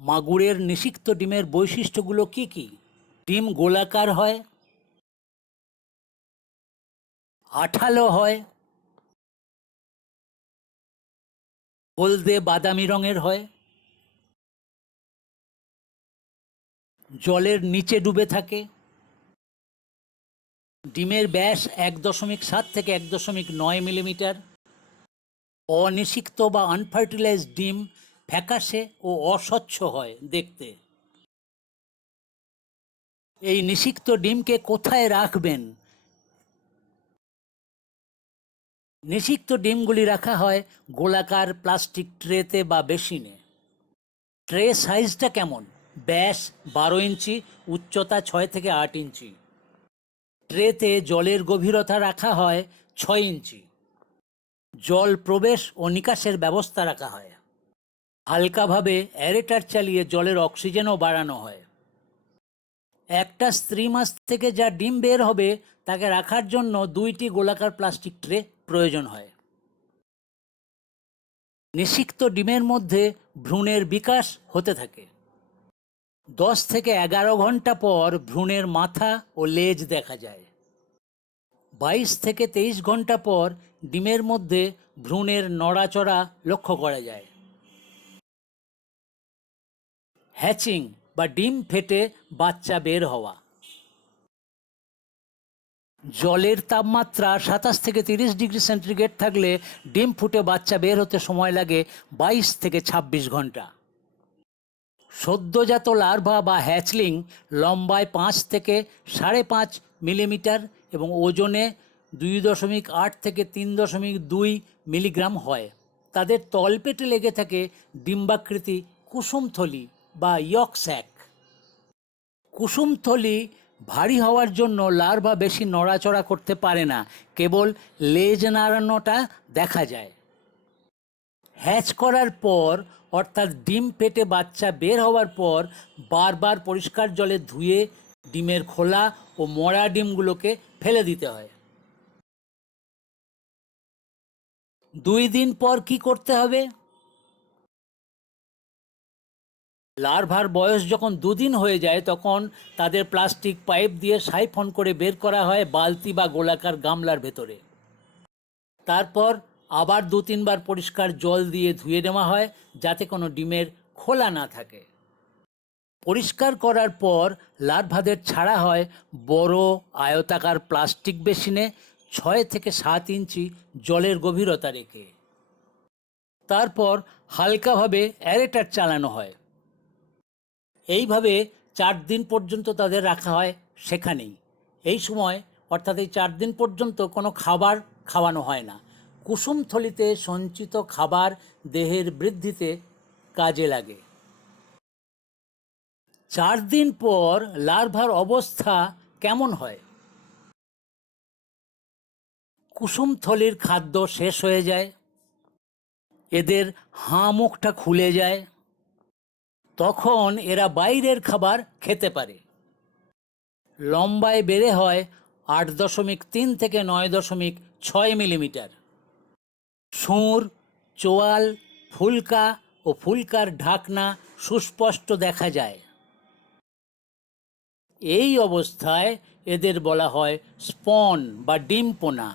মাগুরের নিষিক্ত ডিমের বৈশিষ্ট্যগুলো কি কি? ডিম গোলাকার হয়, আঠালো হয়, হলদে বাদামি রঙের হয়, জলের নিচে ডুবে থাকে, ডিমের ব্যাস 1.7 থেকে 1.9 মিলিমিটার, অনিষিক্ত বা আনফার্টিলাইজড ডিম ফ্যাকাশে ও অস্বচ্ছ হয় দেখতে। এই নিষিক্ত ডিমকে কোথায় রাখবেন? নিষিক্ত ডিমগুলি রাখা হয় গোলাকার প্লাস্টিক ট্রেতে বা বেসিনে। ট্রে সাইজটা কেমন? ব্যাস 12 ইঞ্চি, উচ্চতা 6 থেকে 8 ইঞ্চি। ট্রেতে জলের গভীরতা রাখা হয় 6 ইঞ্চি। জল প্রবেশ ও নিকাশের ব্যবস্থা রাখা হয়। হালকাভাবে অ্যারেটার চালিয়ে জলের অক্সিজেনও বাড়ানো হয়। একটা স্ত্রী মাছ থেকে যা ডিম বের হবে তাকে রাখার জন্য 2টি গোলাকার প্লাস্টিক ট্রে প্রয়োজন হয়। নিষিক্ত ডিমের মধ্যে ভ্রূণের বিকাশ হতে থাকে। 10 থেকে 11 ঘন্টা পর ভ্রূণের মাথা ও লেজ দেখা যায়। 22 থেকে 23 ঘন্টা পর ডিমের মধ্যে ভ্রূণের নড়াচড়া লক্ষ্য করা যায়। হ্যাচিং বা ডিম ফেটে বাচ্চা বের হওয়া। জলের তাপমাত্রা 27 থেকে 30 ডিগ্রি সেন্টিগ্রেড থাকলে ডিম ফুটে বাচ্চা বের হতে সময় লাগে 22 থেকে 26 ঘন্টা। সদ্যজাত লার্ভা বা হ্যাচলিং লম্বায় 5 থেকে 5.5 মিলিমিটার এবং ওজনে 2.8 থেকে 3.2 মিলিগ্রাম হয়। তাদের তলপেটে লেগে থাকে ডিম্বাকৃতি কুসুমথলি বা ইয়ক স্যাক। কুসুমথলি ভারী হওয়ার জন্য লার্ভা বেশি নড়াচড়া করতে পারে না, কেবল লেজ নাড়ানোটা দেখা যায়। হ্যাচ করার পর অর্থাৎ ডিম পেটে বাচ্চা বের হওয়ার পর বারবার পরিষ্কার জলে ধুয়ে ডিমের খোলা ও মরা ডিমগুলোকে ফেলে দিতে হয়। 2 দিন পর কি করতে হবে? লার্ভার বয়স যখন 2 দিন হয়ে যায় তখন তাদের প্লাস্টিক পাইপ দিয়ে সাইফন করে বের করা হয় বালতি বা গোলাকার গামলার ভেতরে। তারপর আবার 2-3 বার পরিষ্কার জল দিয়ে ধুয়ে নেওয়া হয় যাতে কোনো ডিমের খোলা না থাকে। পরিষ্কার করার পর লার্ভাদের ছাড়া হয় বড় আয়তাকার প্লাস্টিক বেসিনে 6 থেকে 7 ইঞ্চি জলের গভীরতা রেখে। তারপর হালকাভাবে অ্যারেটার চালানো হয়। এইভাবে 4 দিন পর্যন্ত তাদের রাখা হয় সেখানেই। এই সময় অর্থাৎ এই 4 দিন পর্যন্ত কোনো খাবার খাওয়ানো হয় না। কুসুমথলিতে সঞ্চিত খাবার দেহের বৃদ্ধিতে কাজে লাগে। 4 দিন পর লার্ভার অবস্থা কেমন হয়? কুসুমথলির খাদ্য শেষ হয়ে যায়, এদের হাঁ মুখটা খুলে যায়, তখন এরা বাইরের খাবার খেতে পারে। লম্বায় বেড়ে হয় 8.3 থেকে 9.6 মিলিমিটার। সুর, চোয়াল, ফুলকা ও ফুলকার ঢাকনা সুস্পষ্ট দেখা যায়। এই অবস্থায় এদের বলা হয় স্পন বা ডিম পোনা।